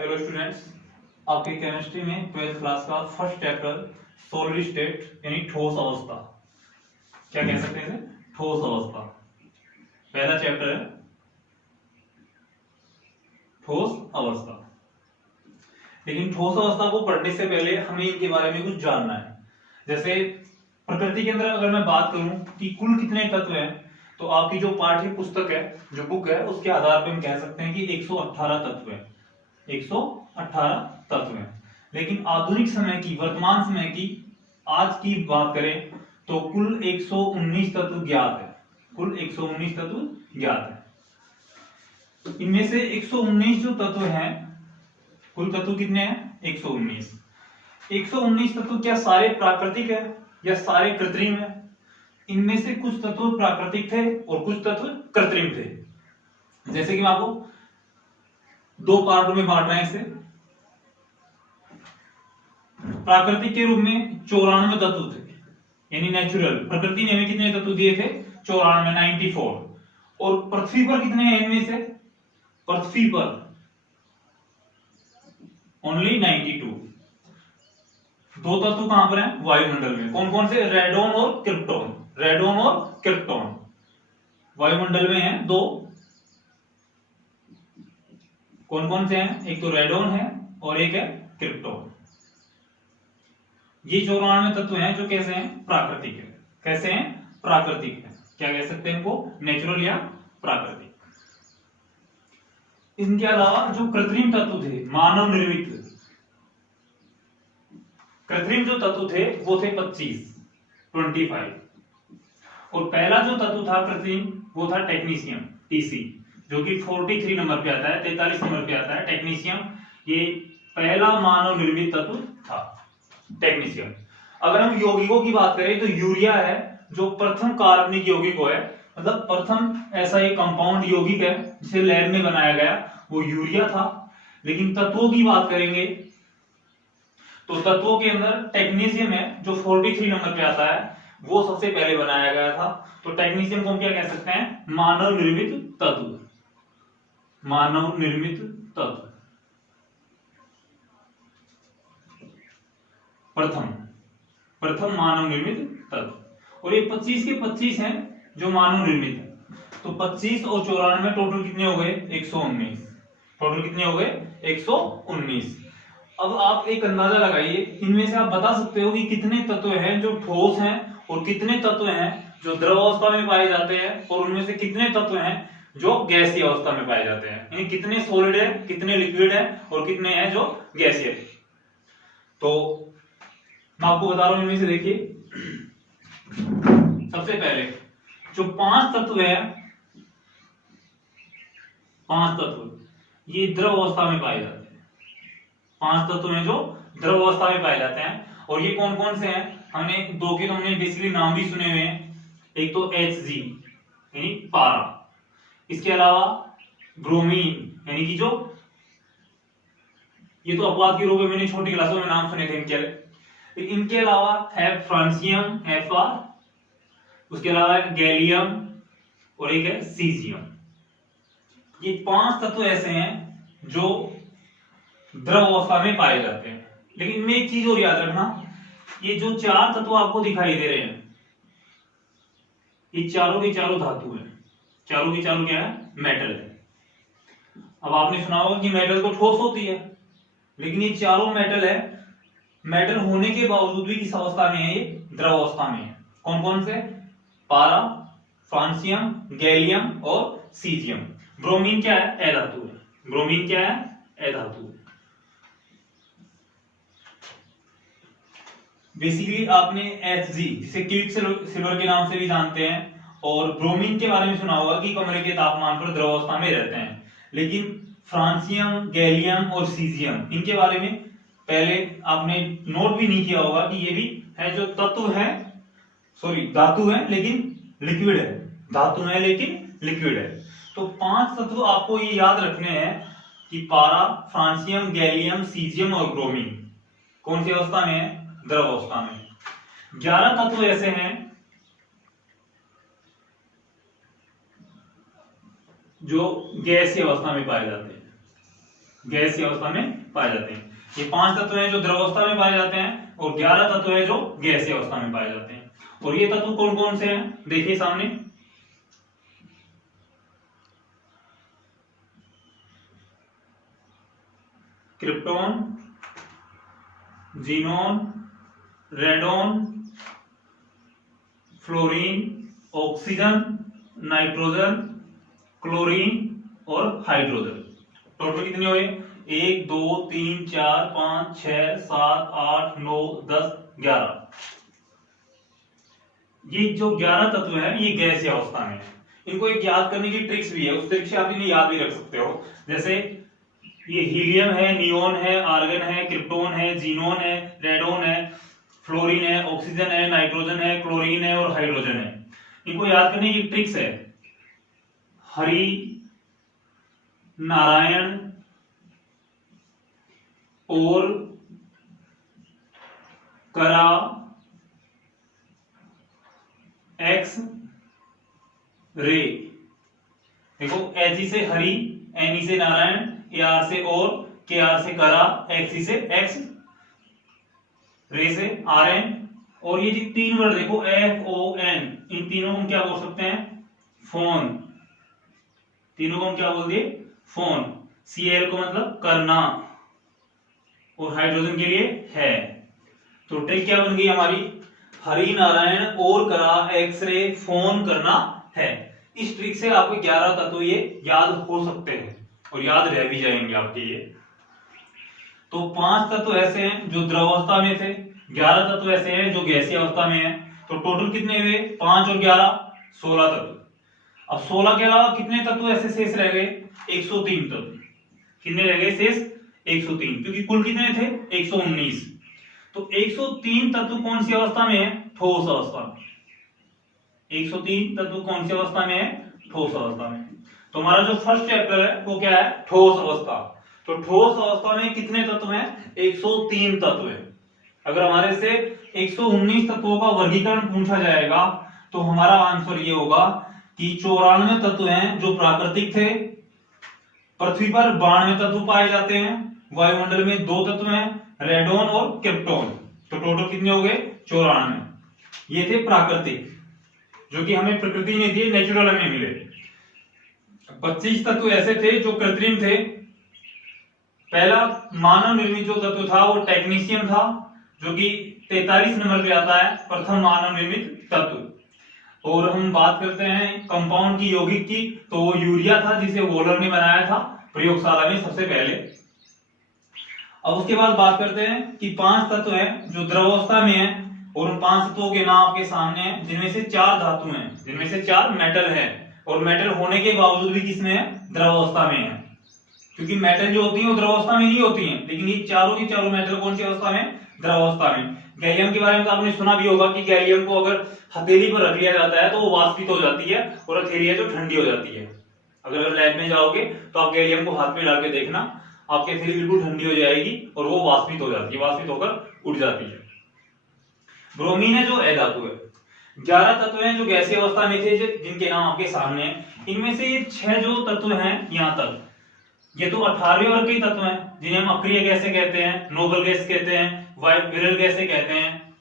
Hello students, आपकी chemistry में 12th class का फर्स्ट चैप्टर सॉलिड स्टेट यानी ठोस अवस्था, क्या कह सकते हैं इसे? ठोस अवस्था पहला चैप्टर है, ठोस अवस्था। लेकिन ठोस अवस्था को पढ़ने से पहले हमें इनके बारे में कुछ जानना है। जैसे प्रकृति के अंदर अगर मैं बात करूं कि कुल कितने तत्व हैं, तो आपकी जो पाठ्य पुस्तक है, जो बुक है, उसके आधार पर हम कह सकते हैं कि 118 तत्व है। 118 तत्व हैं। लेकिन आधुनिक समय की, वर्तमान समय की, आज की बात करें तो कुल 119 तत्व ज्ञात है। कुल 119 तत्व ज्ञात है। इनमें से 119 जो तत्व हैं, कुल तत्व कितने हैं? 119। 119 तत्व क्या सारे प्राकृतिक है या सारे कृत्रिम है? इनमें से कुछ तत्व प्राकृतिक थे और कुछ तत्व कृत्रिम थे। जैसे कि मैं आपको दो पार्टों में बांट रहे हैं इसे। प्राकृतिक के रूप में 94 तत्व थे, यानी नेचुरल। प्रकृति ने हमें कितने तत्व दिए थे? 94, 94। और पृथ्वी पर कितने हैं इनमें से? पृथ्वी पर ओनली 92। दो तत्व कहां पर हैं? वायुमंडल में। कौन कौन से? रेडोन और क्रिप्टॉन। रेडोन और क्रिप्टॉन वायुमंडल में हैं दो। कौन कौन से हैं? एक तो रेडोन है और एक है क्रिप्टॉन। ये 94 तत्व हैं जो कैसे हैं? प्राकृतिक है। कैसे हैं? प्राकृतिक है। क्या कह सकते हैं इनको? नेचुरल या प्राकृतिक। इनके अलावा जो कृत्रिम तत्व थे, मानव निर्मित कृत्रिम जो तत्व थे वो थे 25। और पहला जो तत्व था कृत्रिम, वो था टेक्नीशियम, टीसी, जो कि 43 नंबर पे आता है, 43 नंबर पे आता है। टेक्नीशियम ये पहला मानव निर्मित तत्व था, टेक्नीशियम। अगर हम यौगिकों की बात करें तो यूरिया है जो प्रथम कार्बनिक यौगिक है, मतलब प्रथम ऐसा एक कंपाउंड यौगिक है जिसे लैब में बनाया गया, वो यूरिया था। लेकिन तत्वों की बात करेंगे तो तत्वों के अंदर टेक्नीशियम है जो 43 नंबर पे आता है, वो सबसे पहले बनाया गया था। तो टेक्नीशियम को हम क्या कह सकते हैं? मानव निर्मित तत्व। मानव निर्मित तत्व प्रथम मानव निर्मित तत्व। और ये 25 के 25 हैं जो मानव निर्मित है। तो 25 और 94 टोटल कितने हो गए? 119। टोटल कितने हो गए? 119। अब आप एक अंदाजा लगाइए, इनमें से आप बता सकते हो कि कितने तत्व हैं जो ठोस हैं और कितने तत्व हैं जो द्रव अवस्था में पाए जाते हैं, और उनमें से कितने तत्व हैं जो गैसीय अवस्था में पाए जाते हैं। यानी कितने सॉलिड है, कितने लिक्विड है और कितने हैं जो गैसीय है। तो मैं आपको बता रहा हूं इनमें से। देखिए, सबसे पहले जो 5 तत्व है, 5 तत्व ये द्रव अवस्था में पाए जाते हैं। 5 तत्व हैं जो द्रव अवस्था में पाए जाते हैं। और ये कौन कौन से हैं? हमने दो के तो हमने बेसिकली नाम भी सुने हुए हैं। एक तो Hg यानी पारा, इसके अलावा ब्रोमीन यानी कि जो, ये तो अपवाद के रूप में मैंने छोटी क्लासों में नाम सुने थे इनके अलावा है फ्रांसियम Fr, उसके अलावा गैलियम और एक है सीजियम। ये 5 तत्व ऐसे हैं जो द्रव अवस्था में पाए जाते हैं। लेकिन इनमें एक चीज और याद रखना, ये जो 4 तत्व आपको दिखाई दे रहे हैं, ये चारों के चारों धातु हैं। चारों की चारों क्या है? मेटल है। अब आपने सुना होगा कि मेटल तो ठोस होती है, लेकिन ये चारों मेटल है। मेटल होने के बावजूद भी किस अवस्था में है? ये द्रव अवस्था में है। कौन कौन से? पारा, फ्रांसियम, गैलियम और सीजियम। ब्रोमीन क्या है? अधातु है। ब्रोमीन क्या है? अधातु। बेसिकली आपने Hg जिसे क्विक सिल्वर के नाम से भी जानते हैं, और ब्रोमीन के बारे में सुना होगा कि कमरे के तापमान पर द्रव अवस्था में रहते हैं। लेकिन फ्रांसियम, गैलियम और सीजियम, इनके बारे में पहले आपने नोट भी नहीं किया होगा कि ये भी है जो तत्व है, सॉरी धातु है लेकिन लिक्विड है। धातु है लेकिन लिक्विड है। तो 5 तत्व आपको ये याद रखने हैं कि पारा, फ्रांसियम, गैलियम, सीजियम और ब्रोमीन कौन सी अवस्था में है? द्रव अवस्था में। 11 तत्व ऐसे हैं जो गैसीय अवस्था में पाए जाते हैं। गैसीय अवस्था में पाए जाते हैं। ये 5 तत्व हैं जो द्रवावस्था में पाए जाते हैं और 11 तत्व हैं जो गैसीय अवस्था में पाए जाते हैं। और ये तत्व कौन कौन से हैं, देखिए सामने। Krypton, xenon, radon, fluorine, oxygen, nitrogen, chlorine और हाइड्रोजन। टोटल कितने हुए? 1 2 3 4 5 6 7 8 9 10 11। ये जो 11 तत्व हैं ये गैसीय अवस्था में है। इनको एक याद करने की ट्रिक्स भी है, उस ट्रिक से आप इन्हें याद भी रख सकते हो। जैसे ये हीलियम है, नियोन है, आर्गन है, क्रिप्टोन है, जीनोन है, रेडोन है, फ्लोरीन है, ऑक्सीजन है, नाइट्रोजन है, क्लोरीन है और हाइड्रोजन है। इनको याद करने की ट्रिक्स है हरि, नारायण और करा, एक्स रे। देखो एच से हरि, एन से नारायण, ए आर से और, के आर से करा, एक्स से एक्स, रे से आर एन। और ये जो तीन वर्ड देखो एफ ओ एन, इन तीनों को क्या बोल सकते हैं? फोन। तीनों को हम क्या बोल दिए? फोन। सी एल को मतलब करना और हाइड्रोजन के लिए है। तो ट्रिक क्या बन गई हमारी? हरि, नारायण और करा, एक्सरे, फोन करना है। इस ट्रिक से आपको 11 तत्व ये याद हो सकते हैं और याद रह भी जाएंगे आपके ये। तो 5 तत्व ऐसे हैं जो द्रवावस्था में थे, 11 तत्व ऐसे हैं जो गैसीय अवस्था में है। तो टोटल कितने हुए? 5 और 11 16 तत्व। अब 16 के अलावा कितने तत्व ऐसे शेष रह गए? 103 तत्व। कितने रह गए शेष? 103, क्योंकि कुल कितने थे? 119। तो 103 तत्व कौन सी अवस्था में है? ठोस अवस्था में। 103 तत्व कौन सी अवस्था में है? ठोस अवस्था में। तो हमारा जो फर्स्ट चैप्टर है वो क्या है? ठोस अवस्था। तो ठोस अवस्था में कितने तत्व हैं? 103 तत्व हैं। अगर हमारे से 119 तत्वों का वर्गीकरण पूछा जाएगा तो हमारा आंसर ये होगा कि 94 तत्व हैं जो प्राकृतिक थे, पृथ्वी पर 92 तत्व पाए जाते हैं, वायुमंडल में 2 तत्व हैं, रेडोन और क्रिप्टोन। तो टोटल कितने हो गए? 94। ये थे प्राकृतिक, जो कि हमें प्रकृति ने दिए, नेचुरल में मिले। 25 तत्व ऐसे थे जो कृत्रिम थे। पहला मानव निर्मित जो तत्व था वो टेक्नीशियम था, जो कि 43 नंबर पे आता है, प्रथम मानव निर्मित तत्व। और हम बात करते हैं कंपाउंड की, यौगिक की, तो वो यूरिया था जिसे वोलर ने बनाया था प्रयोगशाला में सबसे पहले। अब उसके बाद बात करते हैं कि 5 तत्व हैं जो द्रवावस्था में हैं, और उन 5 तत्वों के नाम आपके सामने हैं, जिनमें से 4 धातु हैं, जिनमें से 4 मेटल हैं, और मेटल होने के बावजूद भी किसमें है? द्रवावस्था में है। क्योंकि मेटल जो होती है वो द्रवावस्था में नहीं होती हैं, लेकिन ये चारों की चारों मेटल कौन सी अवस्था में? द्रवावस्था में। गैलियम के बारे में तो आपने सुना भी होगा कि गैलियम को अगर हथेली पर रख लिया जाता है तो वो वाष्पित हो जाती है और हथेली है जो ठंडी हो जाती है। अगर लैब में जाओगे तो आप गैलियम को हाथ में डाल के देखना, आपकी हथेली बिल्कुल ठंडी हो जाएगी और वो वाष्पित हो जाती है, वाष्पित होकर उड़ जाती है। ब्रोमीन है जो अधातु है। 11 तत्व हैं जो गैसीय अवस्था में थे, जिनके नाम आपके सामने हैं। इनमें से ये 6 जो तत्व हैं यहां तक, ये तो 18वें वर्ग के तत्व हैं, जिन्हें हम अक्रिय गैसें कहते हैं, नोबल गैस कहते हैं, विरल गैसें कहते हैं।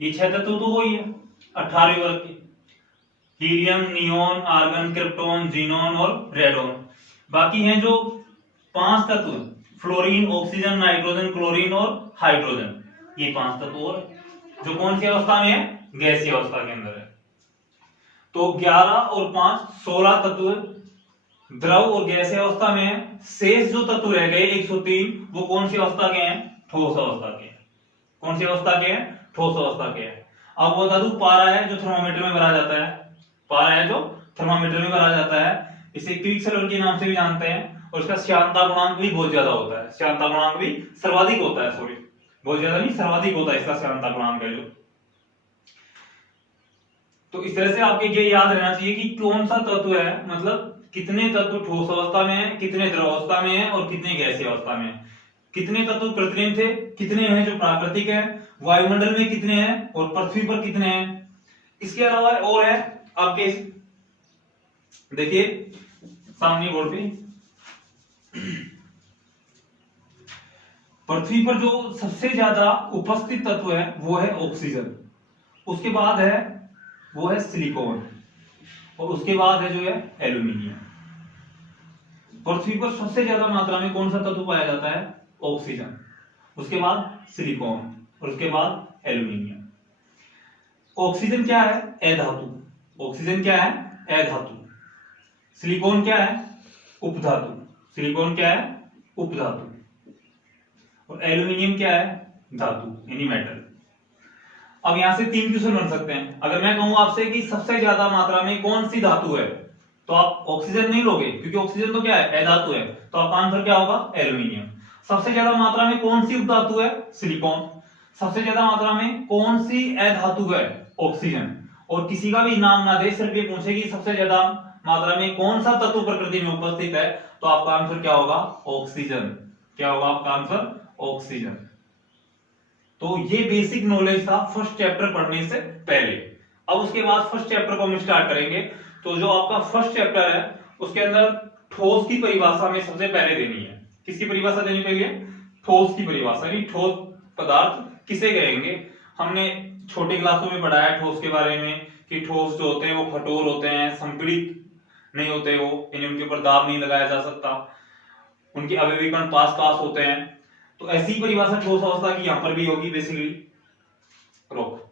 ये 6 तत्व तो वही है 18वें वर्ग के, helium, neon, argon, krypton, xenon और रेडोन। बाकी हैं जो 5 तत्व, फ्लोरीन, ऑक्सीजन, नाइट्रोजन, क्लोरीन और हाइड्रोजन। ये 5 तत्व और जो कौन सी अवस्था में है? गैसीय अवस्था के अंदर है। तो 11 और 5 16 तत्व द्रव और गैसीय अवस्था में है। शेष जो तत्व रह गए 103, वो कौन सी अवस्था के हैं? ठोस अवस्था के। कौन सी अवस्था के हैं? ठोस अवस्था के हैं। अब वो बता दूं, पारा है जो थर्मामीटर में भरा जाता है, पारा है जो थर्मामीटर में भरा जाता है, इसे क्विकसिल्वर के नाम से भी जानते हैं, और इसका श्यानता गुणांक भी बहुत ज्यादा होता है, श्यानता गुणांक भी सर्वाधिक होता है, सॉरी बहुत ज्यादा नहीं, सर्वाधिक होता है इसका श्यानता गुणांक है जो। तो इस तरह से आपके ये याद रहना चाहिए कि कौन सा तत्व है, मतलब कितने तत्व ठोस अवस्था में है, कितने द्रव अवस्था में है और कितने गैसीय अवस्था में है, कितने तत्व कृत्रिम थे, कितने हैं जो प्राकृतिक है, वायुमंडल में कितने हैं और पृथ्वी पर कितने हैं। इसके अलावा और है आपके, देखिए सामने बोर्ड पे, पृथ्वी पर जो सबसे ज्यादा उपस्थित तत्व है वो है ऑक्सीजन, उसके बाद है वो है सिलिकॉन, और उसके बाद है जो है एल्यूमिनियम। पृथ्वी पर सबसे ज्यादा मात्रा में कौन सा तत्व पाया जाता है? ऑक्सीजन, उसके बाद सिलिकॉन, और उसके बाद एल्यूमिनियम। ऑक्सीजन क्या है? अधातु। ऑक्सीजन क्या है? अधातु। सिलिकॉन क्या है? उपधातु। सिलिकॉन क्या है? उपधातु। और एल्यूमिनियम क्या है? धातु यानी मेटल। अब यहां से 3 क्वेश्चन बन सकते हैं। अगर मैं कहूं आपसे कि सबसे ज्यादा मात्रा में कौन सी धातु है, तो आप ऑक्सीजन नहीं लोगे, क्योंकि ऑक्सीजन तो क्या है? अधातु है, तो आपका आंसर क्या होगा? एल्यूमिनियम। सबसे ज्यादा मात्रा में कौन सी उपधातु है? सिलिकॉन। सबसे ज्यादा मात्रा में कौन सी अधातु है? ऑक्सीजन। और किसी का भी नाम ना दे, सिर्फ ये पूछे कि सबसे ज्यादा मात्रा में कौन सा तत्व प्रकृति में उपस्थित है, तो आपका आंसर क्या होगा? ऑक्सीजन। क्या होगा आपका आंसर? ऑक्सीजन। तो ये बेसिक नॉलेज था फर्स्ट चैप्टर पढ़ने से पहले। अब उसके बाद फर्स्ट चैप्टर को हम स्टार्ट करेंगे। तो जो आपका फर्स्ट चैप्टर है उसके अंदर ठोस की परिभाषा में सबसे पहले देनी है। किसकी परिभाषा देनी पड़ेगी? ठोस की परिभाषा, यानी ठोस पदार्थ किसे कहेंगे। हमने छोटी क्लासों में पढ़ा है ठोस के बारे में कि ठोस जो होते हैं वो कठोर होते हैं, संपीड़ित नहीं होते, वो यानी उनके ऊपर दाब नहीं लगाया जा सकता, उनके अवयवी कण पास पास होते हैं। तो ऐसी ही परिभाषा ठोस अवस्था की यहां पर भी होगी बेसिकली। रोक।